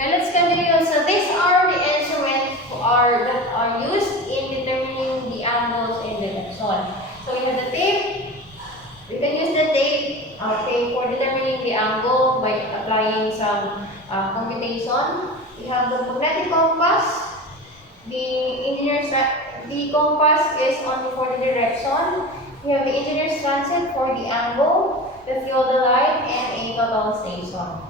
Okay, let's continue. So these are the instruments that are used in determining the angles in the direction. So we have the tape. We can use the tape, for determining the angle by applying some computation. We have the magnetic compass. The compass is only for the direction. We have the engineer's transit for the angle, the theodolite, and a total station.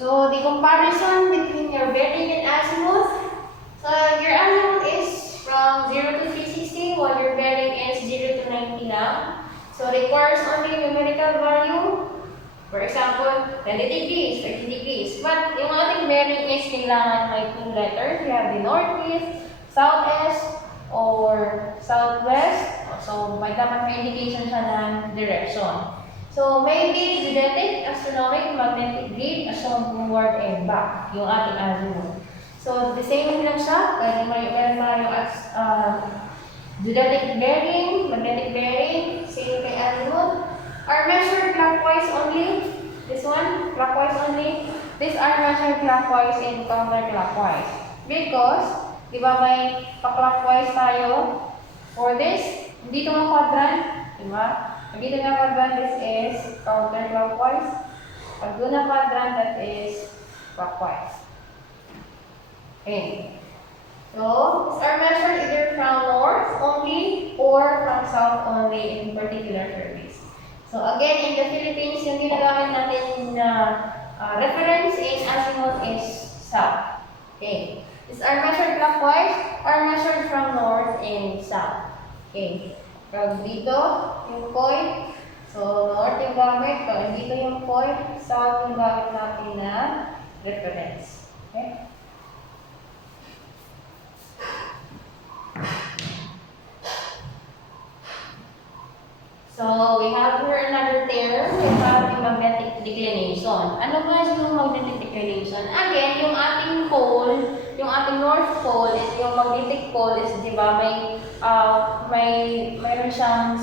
So the comparison between your bearing and azimuth. So your azimuth is from 0 to 360, while your bearing is 0 to 90 lang. So requires only numerical value. For example, 20 degrees, 30 degrees. But yung ating bearing is kailangan may 2 letters. We have the northeast, southeast, or southwest. So may dapat may indication siya ng direction. So maybe geodetic, astronomic, magnetic grid, assume forward and back yung ating azimuth. So the same lang siya. Meron tayong geodetic bearing, magnetic bearing, same kay azimuth. Are measured clockwise only. This one, clockwise only. These are measured clockwise and counterclockwise. Because, di ba may pa-clockwise tayo for this. Dito nga quadrant, di ba? Dito nga quadrant, this is counterclockwise. Pag doon na quadrant, that is clockwise. Okay. So, these are measured either from north only or from south only in particular surveys. So again, in the Philippines, yung ginagamit natin na reference is azimuth is south. Okay. These are measured clockwise or measured from north and south. Okay. Pag dito, yung point. So, north yung gamit. Pag dito yung point, south yung gamit natin na reference. Okay. So, we have here another term. We have the magnetic declination. Ano ba yung magnetic declination? Again, yung ating pole, yung ating north pole, is yung magnetic pole is, di ba, mayroon siyang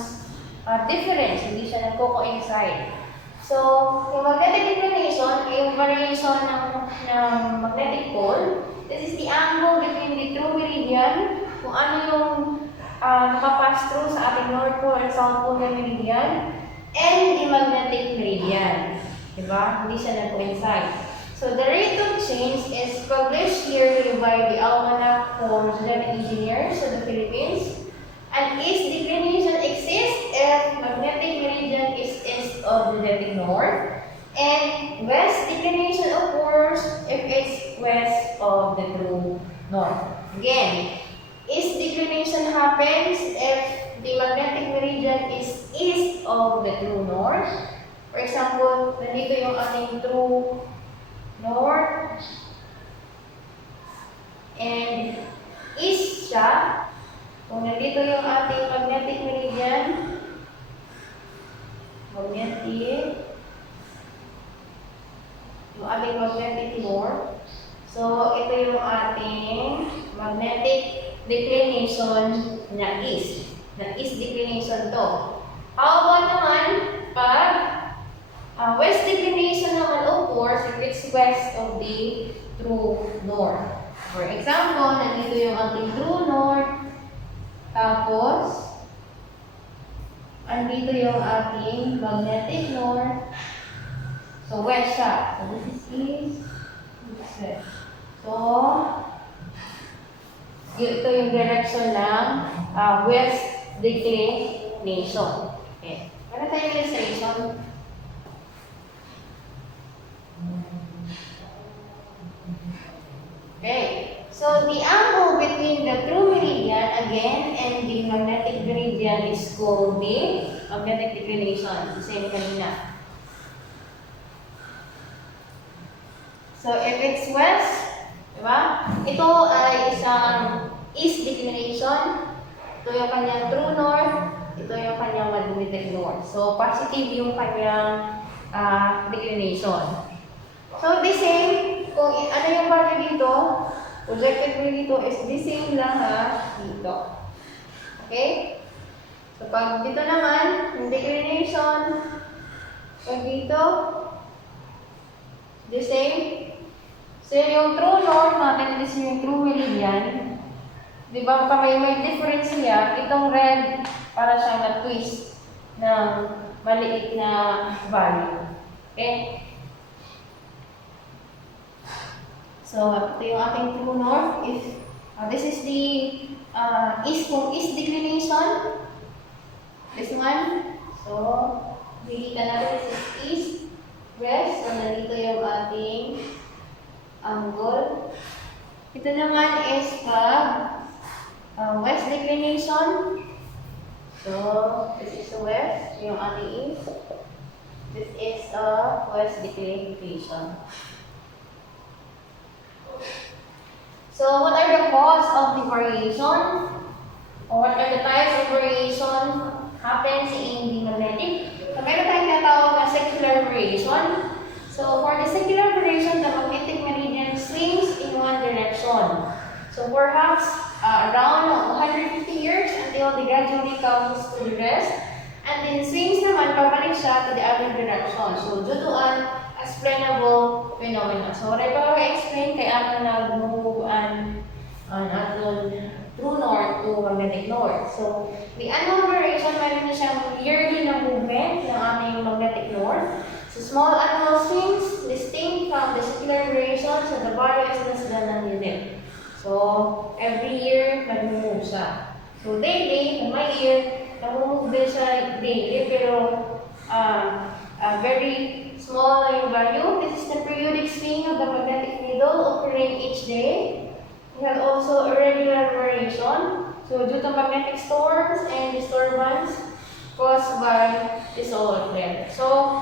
difference. Hindi siya nagko-coincide. So, yung magnetic declination ay yung variation ng magnetic pole. This is the angle between the true meridian, kung ano yung nakapass through sa ating North Pole and South Pole na meridian, and the magnetic meridian. Diba? Hindi siya nag-coincide. So, the rate of change is published yearly by the Almanac for Geodetic Engineers of the Philippines. And east declination exists if magnetic meridian is east of geodetic north, and west declination occurs if it's west of the true north. Again, east declination happens if the magnetic meridian is east of the true north. For example, nandito yung ating true north and east siya. Kung nandito yung ating magnetic meridian, yung ating magnetic north. So, ito yung ating magnetic declination na east. Na east declination to. How about naman, pag west declination naman occurs if it's west of the true north. For example, nandito yung ating true north, tapos, andito yung ating magnetic north. So, west siya. So, this is east, this is west. So, ito yung direction ng west declination. Okay. Meron tayong illustration. Okay. So, the angle between the true meridian, again, and the magnetic meridian is called the magnetic declination. Same kanina. So, if it's west, diba? Ito ay isang east declination. Ito yung kanyang true north. Ito yung kanyang magnetic north. So, positive yung kanyang declination. So, the same, kung ano yung value dito, projected value dito is the same lang dito. Okay? So, pag dito naman, yung declination, pag dito, The same. So, yung true north natin is yung true meridian. Di ba, may difference niya. Itong red, para siyang na-twist ng maliit na value. Okay? So, ito yung ating true north. If this is the east declination. This one. So, pili ka natin. This is east, west. So, nandito yung ating angle. Ito naman is west declination. So, this is the west, yung ating east. This is west declination. So, what are the cause of the variation? Or what are the types of variation happens in the magnetic? So, meron tayong tinatawag na secular variation. So, for the secular variation, the magnetic meridian swings in one direction. So, perhaps around 150 years until it gradually comes to the rest. And then swings naman, pabalik siya to the other direction. So, due to an explainable phenomenon. So, what I explain kay ako nag-move an aton true north to magnetic north. So, the annual variation, meron na siyang yearly na movement ng aming magnetic north. So, small annual swings, distinct from the secular variation, so the value is less than 1 unit. So, every year, nag-move siya. So, daily, in my year, nag-move din siya daily, pero very small na yung value. This is the periodic swing of the magnetic needle occurring each day. We have also irregular variation. So, due to magnetic storms and disturbance caused by the solar flare. So,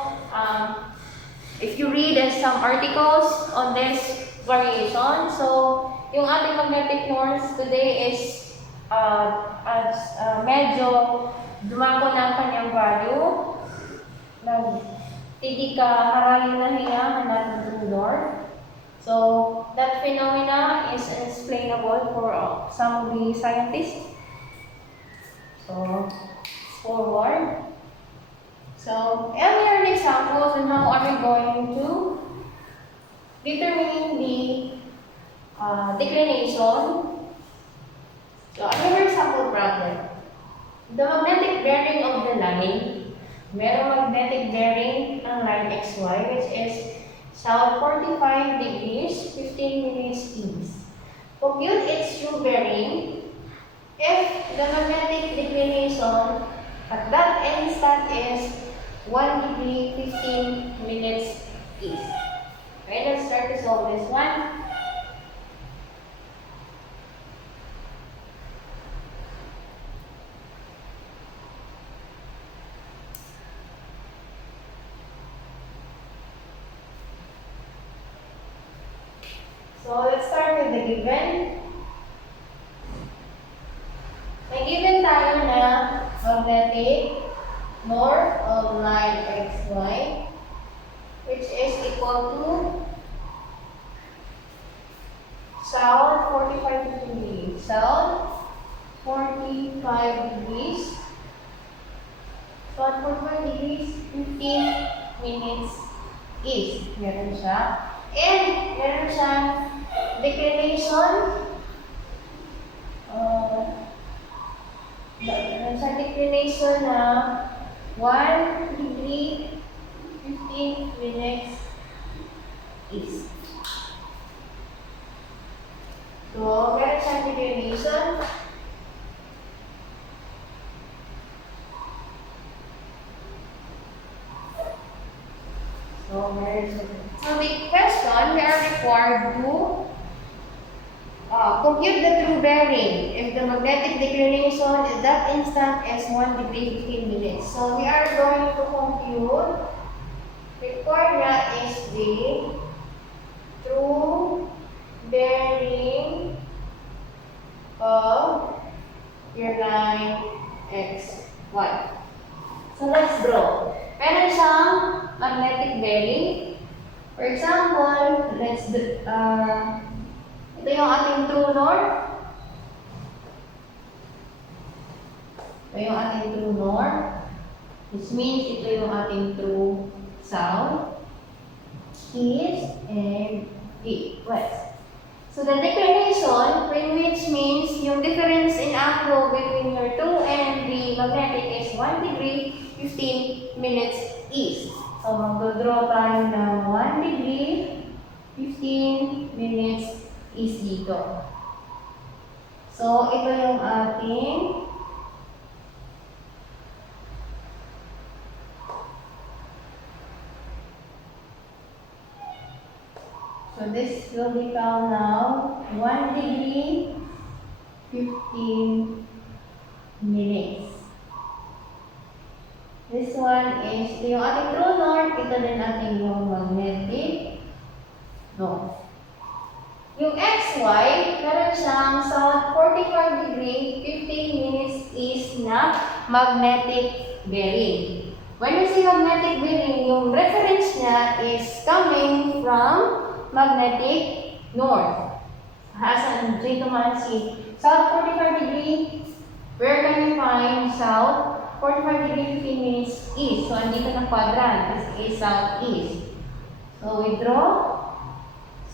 if you read some articles on this variation, so, yung ating magnetic north today is medyo dumako na ang kanyang value. Hindi ka harayin na hiya natin true north. So, that phenomena is unexplainable for some of the scientists. So, forward. So, here are examples on how are we going to determine the declination. So, another example problem. The magnetic bearing of the line, merong magnetic bearing ang line XY, which is south 45 degrees, 15 minutes east. Compute its true bearing if the magnetic declination at that instant is 1 degree, 15 minutes east. Okay, let's start to solve this one. So, let's start with the given. May given tayo na magnetic north of line XY, which is equal to south 45 degrees. South 45 degrees. South 45 degrees, 15 minutes east. Meron siya. And meron siyang declination. Meron siyang declination na 1 degree 15 minutes east. So, meron siyang declination. So, the question, we are required to compute the true bearing if the magnetic declination at that instant is 1 degree 15 minutes. So, we are going to compute, required na is the true bearing of your line X, Y. So, let's draw. Meron siyang magnetic bearing. For example, ito yung ating true north. Ito yung ating true north. Which means ito yung ating true south, east, west. So the declination, which means yung difference in angle between your 2 and the magnetic is 1 degree, 15 minutes east. So magdodraw tayo ng 1 degree, 15 minutes east dito. So ito yung ating so this will become now 1 degree, 15 minutes. This one is yung ating true north, ito din ating yung magnetic north. Yung XY, meron siyang south 45 degree, 15 minutes east na magnetic bearing. When we say magnetic bearing, yung reference niya is coming from magnetic north. Asan dito man si south 45 degree, where can we find south 45 degree 15 minutes east? So andito na quadrant, this is southeast. So we draw.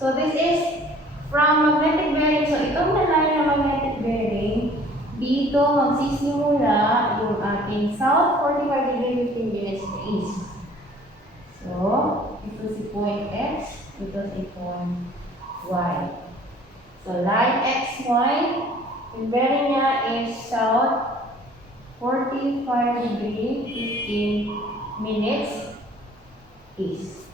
So this is from magnetic bearing. So itong line na magnetic bearing, dito magsisimula yung ating south 45 degree 15 minutes east. So ito si point X, ito si point Y. So line XY, yung bearing niya is south 45 degree 15 minutes east.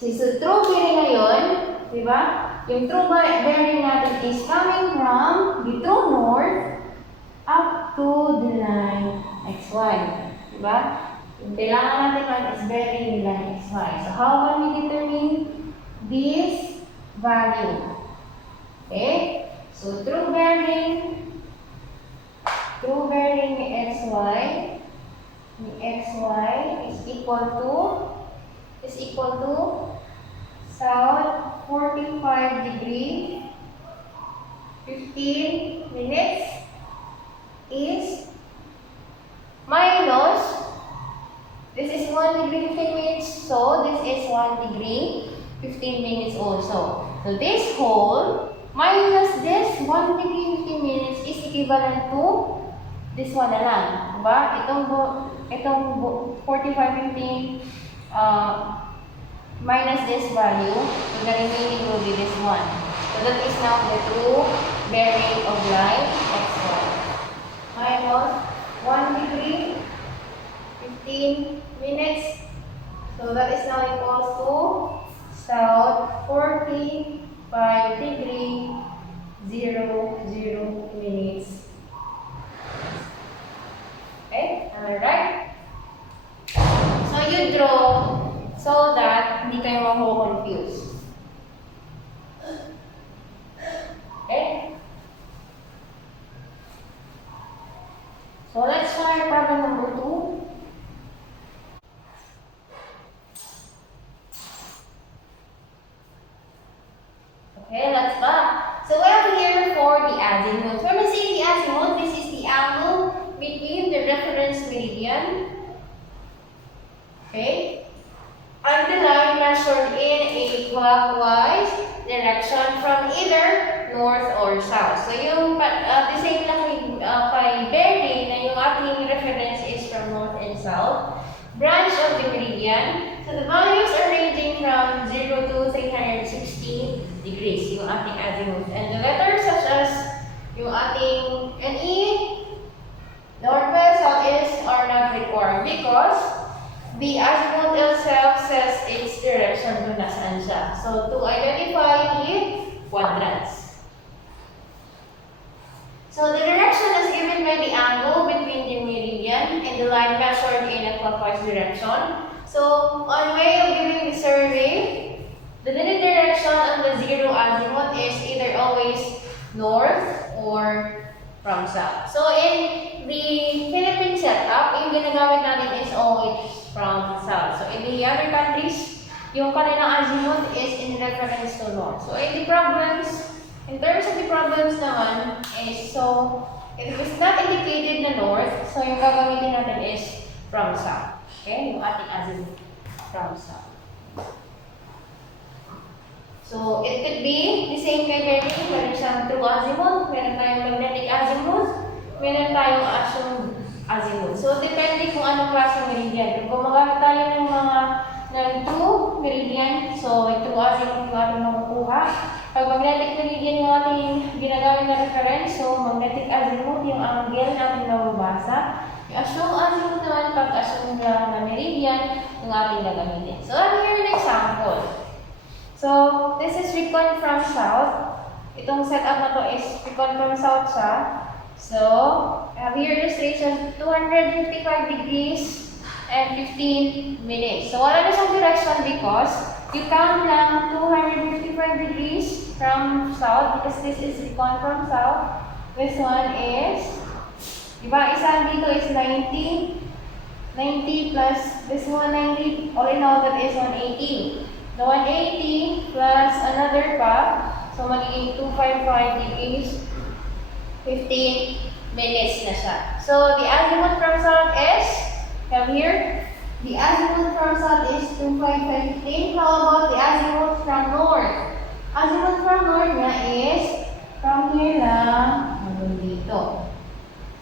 So true bearing ngayon, di ba? Yung true bearing natin is coming from the true north up to the line XY. Di ba? Yung kailangan natin is bearing the line XY. So how can we determine this value? Okay? So true bearing XY, the XY is equal to south 45 degree 15 minutes is minus, this is 1 degree 15 minutes, so this is 1 degree 15 minutes also. So this whole minus this 1 degree 15 minutes is equivalent to this one na lang. Diba? Itong 45, 15 minus this value, so the remaining will be this one. So that is now the true bearing of line XY. Minus 1 degree, 15 minutes. So that is now equals to south 45 degree, 0 minutes. Okay, alright? So you draw so that hindi kayo ma-confuse. Okay? So let's try problem number 2. Okay, let's back. So we have here for the azimuth. When we say the azimuth, this is the angle between the reference meridian, okay, and the line measured in a clockwise direction from either north or south. So yung the same lang kay bearing na yung ating reference is from north and south branch of the meridian. So the values are ranging from 0 to 360 degrees yung ating azimuth. And the letters such as yung ating NE, northwest, southeast are not required because the azimuth itself says its direction kung nasaan siya. So to identify the quadrants. So the direction is given by the angle between the meridian and the line measured in a clockwise direction. So on way of giving the survey, the needed direction on the zero azimuth is either always north or from south. So in the Philippine setup, yung ginagamit natin is always from south. So in the other countries, yung kanilang azimuth is in reference to north. So in the problems, in terms of the problems naman, is so if it's not indicated na north, so yung gagamitin natin is from south. Okay? Yung ating azimuth from south. So So, it could be the same kay bearing. Meron siyang true azimuth, meron tayong magnetic azimuth, meron tayong assumed azimuth. So, depende kung anong klase ng meridian. Kung gumagamit tayo ng true meridian, so true azimuth yung ating makukuha. Pag magnetic meridian yung ating ginagamit na reference, so magnetic azimuth yung angle natin mababasa. Yung assumed azimuth naman, pag assume na meridian, yung ating gagamitin. So, here an example. So, this is recon from south. Itong setup na to is recon from south siya. So, I have here illustration 255 degrees and 15 minutes. So, wala na siyang direction because you count lang 255 degrees from south because this is recon from south. This one is, diba, isa dito is 90 plus this 190, all in all that is 180. The 180 plus another pa, so magiging 255 degrees, 15 minutes na siya. So, the azimuth from south is, come here, the azimuth from south is 255. How about the azimuth from north? Azimuth from north nga is, from here lang, hanggang dito.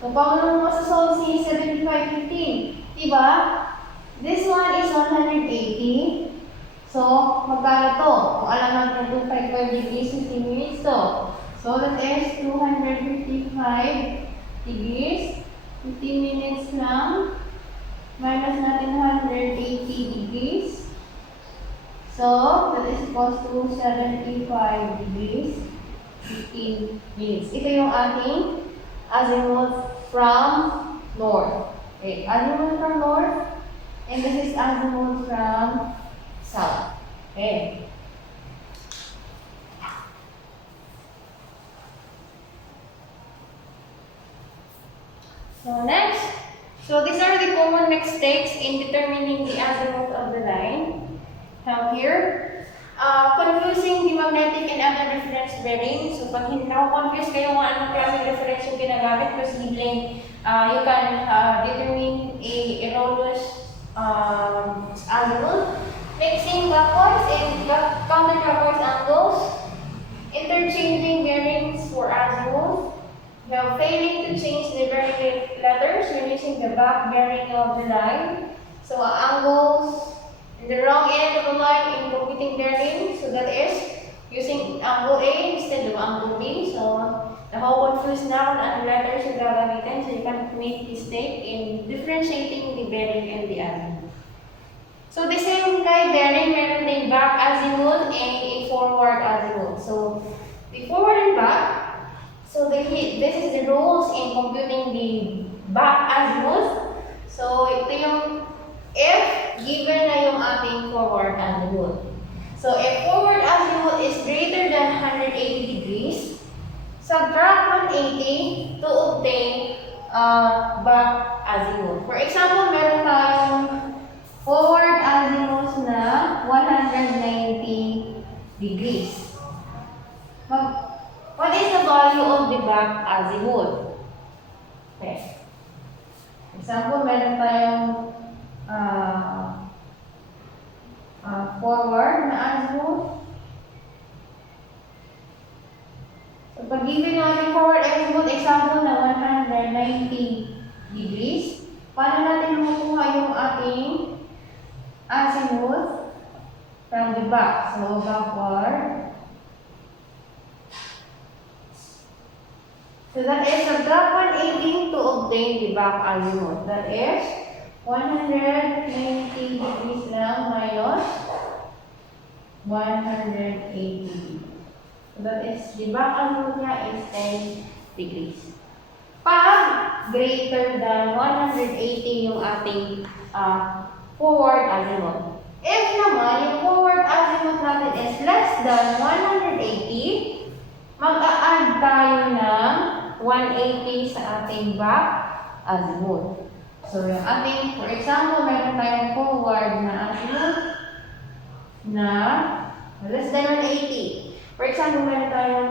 So, paano mo sa solve si 7515? Diba? This one is 180. So, magkano to? Kung alam natin 255 degrees, 15 minutes to. So, that is 255 degrees, 15 minutes lang. Minus natin 180 degrees. So, that is equals to 75 degrees, 15 minutes. Ito yung ating azimuth from north. Okay, azimuth from north. And this is azimuth from south. Okay. So next, these are the common mistakes in determining the azimuth of the line. Now here, confusing the magnetic and other reference bearing. So pag hindi confuse kayo kung anong klaseng reference yung ginagamit, posibleng you can determine a erroneous azimuth. Mixing clockwise and counterclockwise angles, interchanging bearings for azimuth, you have failing to change the bearing letters when using the back bearing of the line. So angles in the wrong end of the line in competing bearing, so that is using angle A instead of angle B. So confused na kung anong letters yung gagamitin, so you can make mistake in differentiating the bearing and the azimuth. So, the same kay bearing, meron din back azimuth and a forward azimuth. So, the forward and back, so this is the rules in computing the back azimuth. So, ito yung if given na yung ating forward azimuth. So, if forward azimuth is greater than 180 degrees, subtract 180 to obtain back azimuth. For example, meron tayong forward azimuth na 190 degrees. What is the value of the back azimuth? Okay. Example, meron tayong forward na azimuth. So, pag given natin forward azimuth, example na 190 degrees, paano natin makukuha yung ating azimuth from the back? So, backward. So, that is subtract 180 to obtain the back azimuth. That is 190 degrees lang minus 180. So, that is the back azimuth niya is 10 degrees. Pag greater than 180 yung ating forward azimuth. If naman yung forward azimuth natin is less than 180, mag-a-add tayo ng 180 sa ating back azimuth. So, yung ating, for example, meron tayong forward na azimuth na less than 180. For example, meron tayong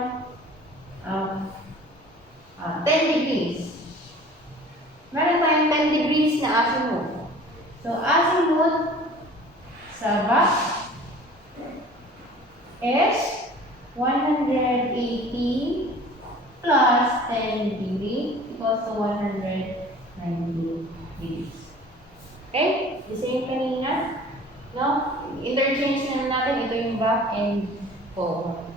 10 degrees. Meron tayong 10 degrees na azimuth. So, azimuth sa back is 180 plus 10 degree equals to 190 degrees. Okay? The same kanina. No? Interchange na natin. Ito yung back and forward.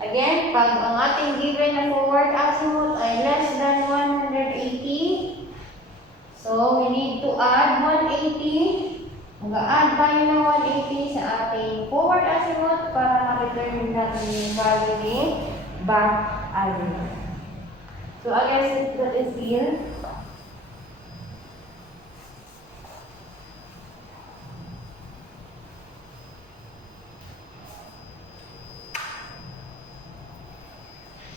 Again, pag ang ating given na forward azimuth ay less than 180, so we need to add 180. Mag-add tayo ng 180 sa ating forward azimuth para ma-determine natin yung value ni back azimuth. So I guess that is clear.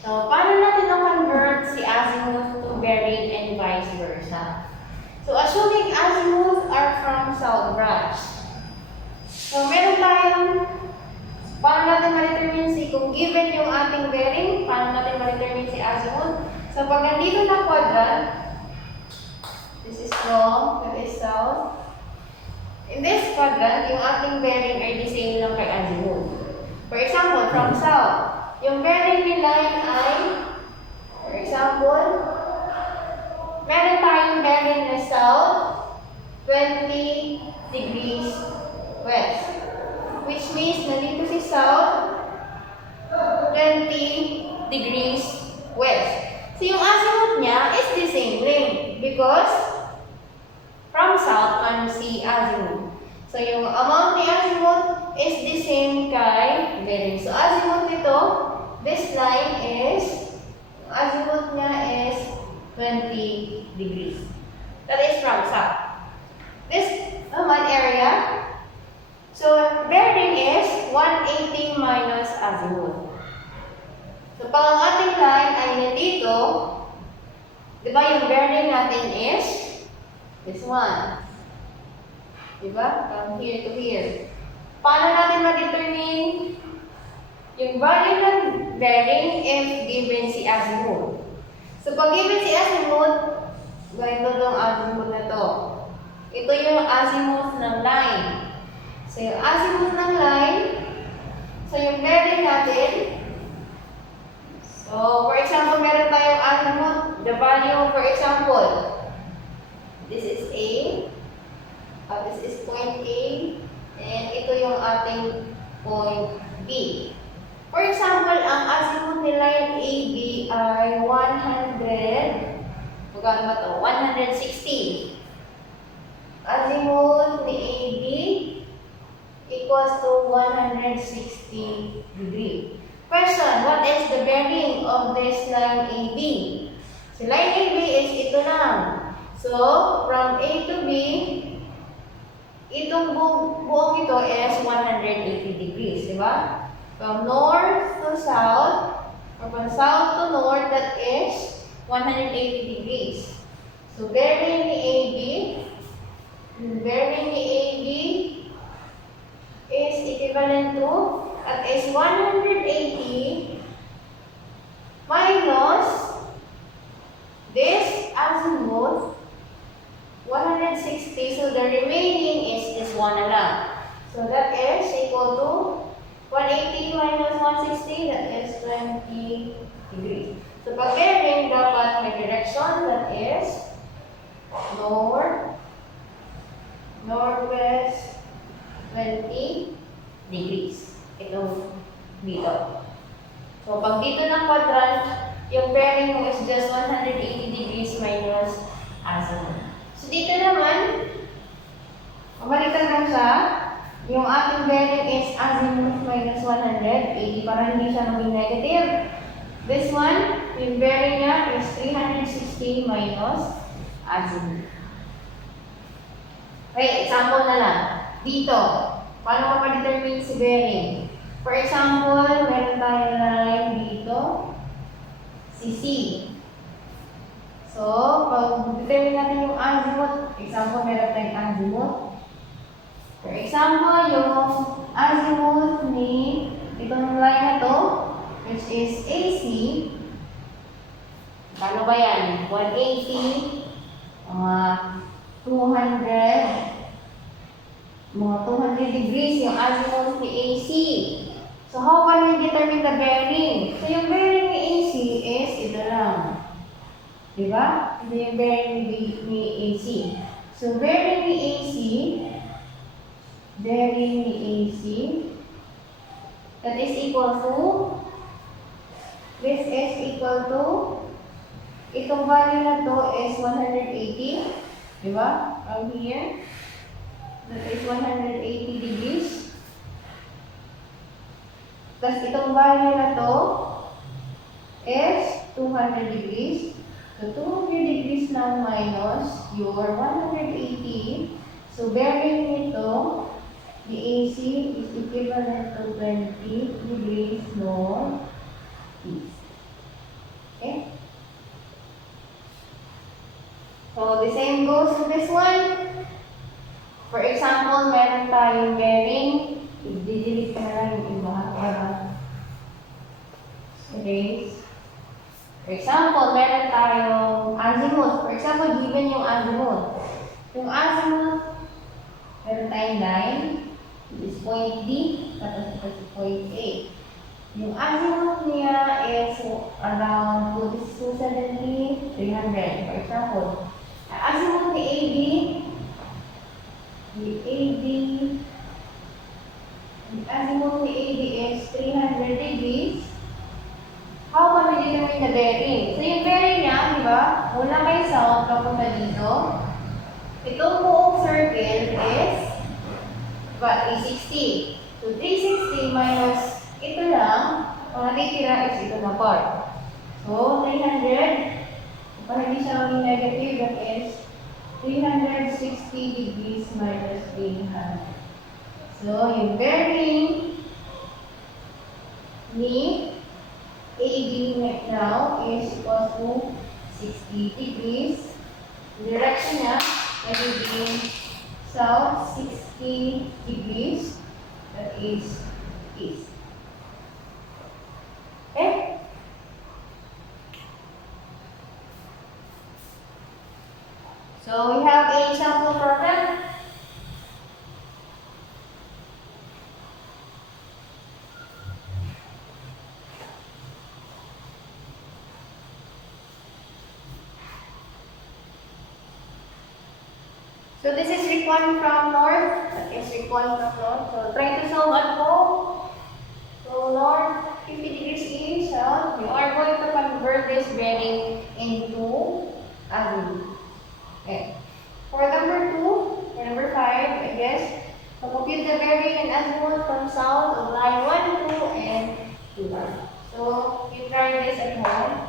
So, paano natin na-convert si azimuth to bearing and vice versa? So, assuming azimuth are from south branch. So, meron tayong, paano natin ma-determine si, kung given yung ating bearing, paano natin ma-determine si azimuth? So, pag nandito na quadrant, this is wrong, that is south. In this quadrant, yung ating bearing ay the same lang kay azimuth. For example, from south, yung bearing ni line ay, for example, meron tayong bearing na south, 20 degrees west. Which means, nandito si south, 20 degrees west. So, yung azimuth niya is the same length because from south, ano si azimuth. So, yung amount ni azimuth is the same kay bearing. So, azimuth nito, this line is, azimuth niya is 20 degrees. That is from south. This naman area, so bearing is 180 minus azimuth. So, pag ang ating line ay nandito, di ba yung bearing natin is this one. Di ba? From here to here. Paano natin ma-determine yung value ng bearing if given si azimuth? So, pag given si azimuth, ganito itong azimuth na to. Ito yung azimuth ng line. So, yung azimuth ng line, so yung bearing natin, so, for example, meron tayong azimuth, the value, for example, this is A, this is point A, and ito yung ating point B. For example, ang azimuth ni line AB ay 100, magkano ba ito? 160. Azimuth ni AB equals to 160 degree. Question, what is the bearing of this line AB? So, line AB is ito lang. So, from A to B, itong buong ito is 180 degrees, di ba? From north to south, or from south to north, that is 180 degrees. So, bearing ni AB is equivalent to, at is 180 minus this azimuth, 160. So, the remaining is this one na lang. So, that is equal to 180 minus 160, that is 20 degrees. So, pag bearing, dapat may direction, that is north, northwest, 20 degrees. Ito dito. So, pag dito ng quadrant, yung bearing mo is just 180 degrees minus azimuth. So, dito naman, mabalikan lang siya. Yung ating bearing is azimuth minus 180 para hindi siya maging negative. This one, yung bearing niya is 360 minus azimuth. Okay, example na lang. Dito, paano mo ma-determine si bearing? For example, meron tayo na line dito, si C. So, pag determine natin yung azimuth, example, meron tayong azimuth. For example, yung azimuth ni itong line na to, which is AC, paano ba yan? 180, mga 200 degrees yung azimuth ni AC. So, how can we determine the bearing? So, yung bearing ni AC is ito lang. Diba? Ito yung bearing ni AC. So, bearing ni AC, that is equal to, this is equal to, itong value na to is 180. Diba? From here, that is 180 degrees. Tapos itong value na to is 200 degrees. So 200 degrees na minus your 180. So bearing nito, the AC is equivalent to 20 degrees north east. Okay? So the same goes to this one. For example, meron tayong bearing. I-delete ka na lang yung iba para erase. For example, meron tayong azimuth. For example, given yung azimuth. Yung azimuth, meron tayong line. This is point D, tapos ito si point A. Yung azimuth niya is around 270, 300. For example, ang azimuth ni AB, the azimuth ni AB is 300 degrees. How can we determine the bearing? So, yung bearing niya, di ba? Mula kay south, papunta dito. Itong buong circle is 360. So, 360 minus ito lang, ang natitira is ito na part. So, 300. Para hindi siya maging negative, that is 360 degrees minus 300. So, yung bearing ni AB right now is equal to 60 degrees. Direction niya, magiging south 60 degrees. That is east. Okay? So we have a sample problem. So this is required from north. That is required from north. So try to solve at home. So north 50 degrees east, south. You are going to convert this bearing into azimuth. Okay. For number 2, for number 5, I guess, so compute the bearing and azimuth from south of line 1, 2, and 2. So you try this at home.